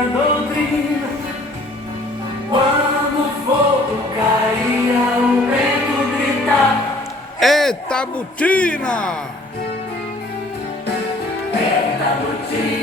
a doutrina. Quando o fogo caía, o vento gritava: Eita, botina! Eita, botina!